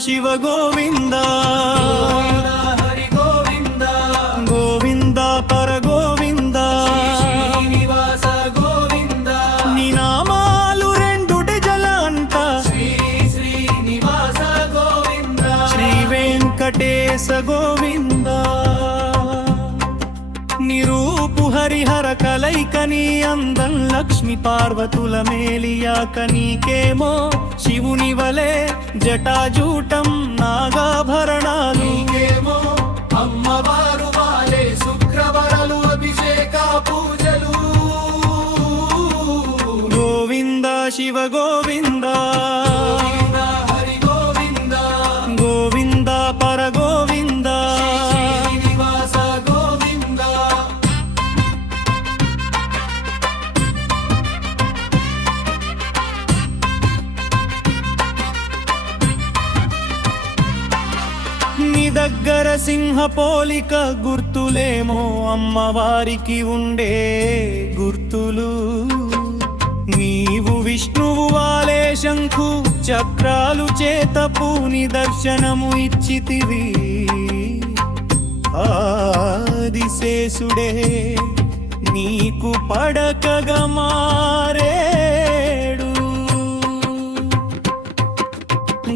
శివ గోవింద హరి గోవింద గోవింద పర గోవింద శ్రీనివాస గోవింద నీ నామాలు రెండుటి జల అంట శ్రీ శ్రీనివాస గోవింద శ్రీ వెంకటేశ గోవింద నిరూపు హరిహర కలైకని అందం లక్ష్మి పార్వతుల మేలియాక నీకేమో శివుని వలె జటాజూటం నాగాభరణాలు నీకేమో అమ్మవారు వాలే శుక్రవరలు అభిషేక పూజలు గోవింద శివ గోవింద హరి గోవింద గోవింద పర గోవింద శ్రీనివాస గోవింద నీ దగ్గర సింహ పోలిక గుర్తులేమో అమ్మవారికి ఉండే గుర్తులు నీవు విష్ణువు వాలే శంఖు చక్రాలు చేతపు నిదర్శనము ఇచ్చితివి ఆదిశేషుడే నీకు పడకగా మారేడు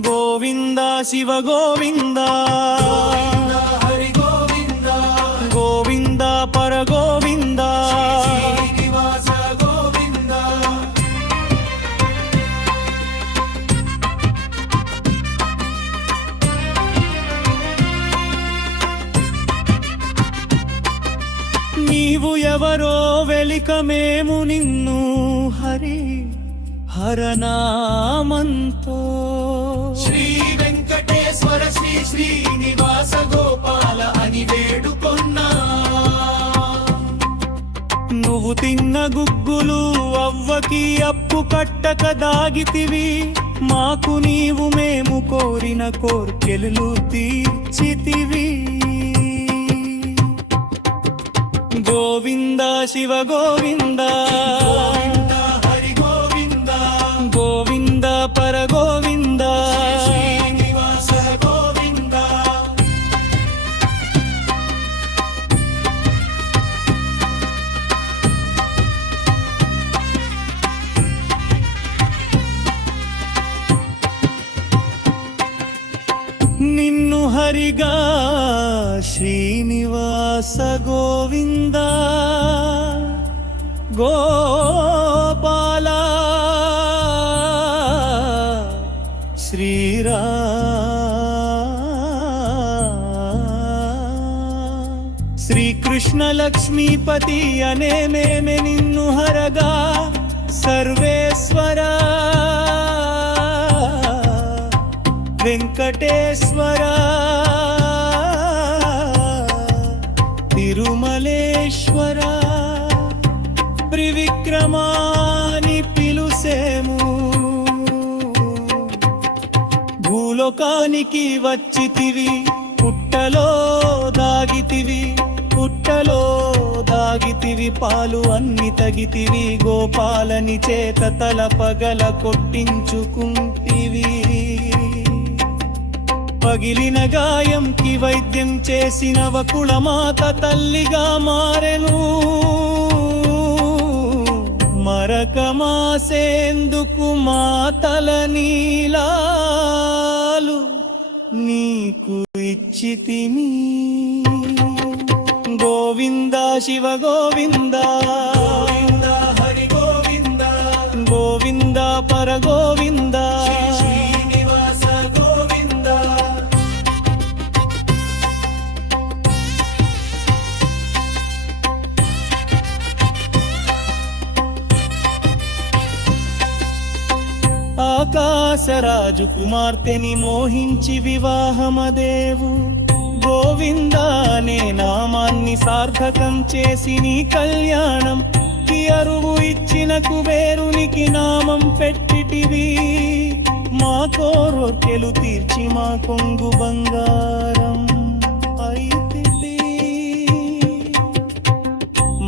గోవింద శివ గోవింద హరి గోవింద గోవింద పర గోవింద శ్రీనివాస గోవింద నీవు ఎవరో వెలికమేము నిన్ను హరి హరనామంతో శ్రీ వెంకటేశ్వర శ్రీ శ్రీనివాస గోపాల అని వేడుకొన్నా నువ్వు తిన్న గుగ్గులు అవ్వకి అప్పు కట్టక దాగితివి మాకు నీవు మేము కోరిన కోర్కెలు తీర్చితివి గోవింద శివ గోవింద హరి గోవింద గోవింద పర గోవింద శ్రీనివాస గోవింద నిన్ను హరిగా శ్రీనివాస గోవింద గోపాల శ్రీరా శ్రీకృష్ణ లక్ష్మీపతి అనే మేమె నిన్ను హరగా సర్వేశ్వర వెంకటేశ్వర తిరుమలేశ్వర త్రివిక్రమాని పిలుసేము భూలోకానికి వచ్చితివి పుట్టలో దాగితివి పుట్టలో దాగితివి పాలు అన్ని తగితివి గోపాలని చేత తల పగల కొట్టించుకుంటివి పగిలిన గాయంకి వైద్యం చేసిన వకుళమాత తల్లిగా మారెను మరకమాసేందుకు మాతల నీలాలు నీకు ఇచ్చితిమి గోవింద శివ గోవింద హరి గోవింద గోవింద పర గోవింద శ్రీనివాస గోవింద ఆకాశరాజు కుమార్తెని మోహించి వివాహమదేవు గోవింద అనే నామాన్ని సార్థకం చేసి నీ కళ్యాణం కి అరువు ఇచ్చిన కుబేరునికి నామం పెట్టిటివి మా కోర్కెలు తీర్చి మా కొంగు బంగారం అయితివి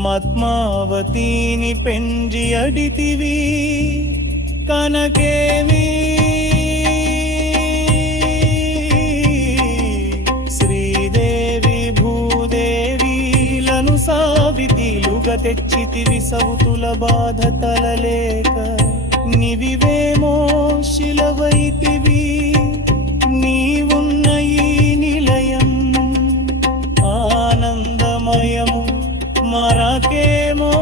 పద్మావతిని పెంచి అడితివి కనకేవి తెచ్చితివి సౌతుల బాధ తలలేక నివివేమో శిలవైతివి నీవున్న ఈ నిలయం ఆనందమయము మరకేమో